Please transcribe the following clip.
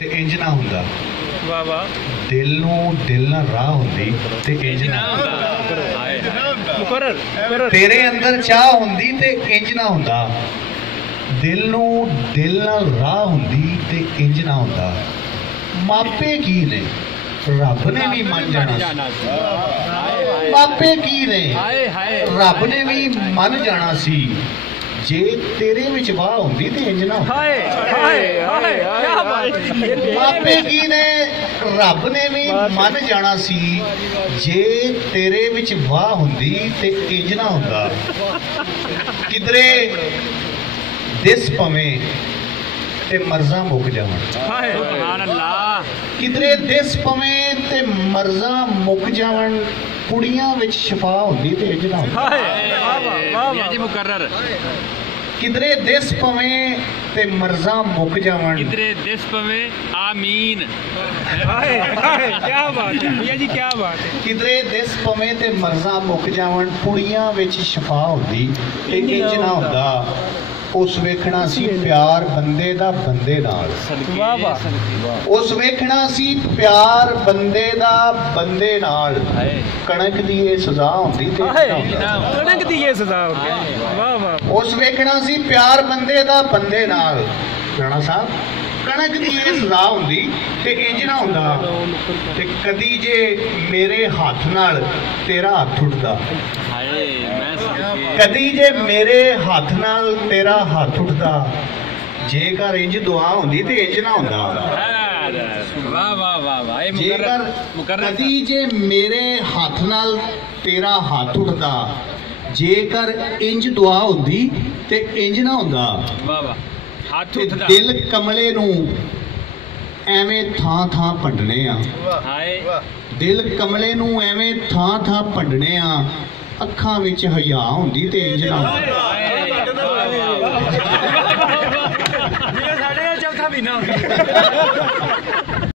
ते इंज ना हुंदा। वाह वाह। दिल नूं दिल नाल राह हुंदी ते इंज ना हुंदा। तेरे अंदर चाह हुंदी ते इंज ना हुंदा। दिल नूं दिल नाल राह हुंदी ते इंज ना हुंदा। मापे की ने रब ने भी मन जाना। मापे की ने रब ने भी मन जाना सी। जे तेरे विच वाह हुंदी ते इंज ना हुंदा। मापे की ने रब ने भी मन जाना सी। जे तेरे विच वाह हुंदी ते इंज ना हुंदा। किधरे दिस पवें ते मर्ज़ां मुक जावन। किधरे दिस पवें ते मर्ज़ां मुक जावन। कुड़ियां विच शफा हुंदी ते इंज ना हुंदा। किधरे दिस पवें ते मर्ज़ां मुक जावन। किधरे दिस पवें आमीन। क्या बात है भैया जी, क्या बात है। किधरे दिस पवें ते मर्ज़ां मुक जावन। कुड़ियां विच शफा हुंदी ते इंज ना हुंदा। उस वेखना सी प्यार बंदे दा बंदे नाल। उस वेखना सी प्यार बंदे दा बंदे नाल। कणक दी ये सज़ा हुंदी ते कणक दी ये सज़ा हुंदी। वाह वाह। उस वेखना सी प्यार बंदे दा बंदे नाल। राणा साहब कणक दी ये सज़ा हुंदी ते इंज ना हुंदा। ते कदी जे मेरे हाथ नाल तेरा हाथ उठदा। कदी जे मेरे हाथ नाल तेरा हाथ उठदा। जेकर इंज दुआ हुंदी ते इंज ना हुंदा। जेकर कदी जे मेरे हाथ नाल तेरा हाथ उठदा। जेकर इंज दुआ हुंदी ते इंज ना हुंदा। ते दिल कमले नूं एवें थां थां भंडने आ। दिल कमले नूं एवें थां थां भंडने आ। अखां विच हया हुंदी ते इंज ना हुंदा। चौथा महीना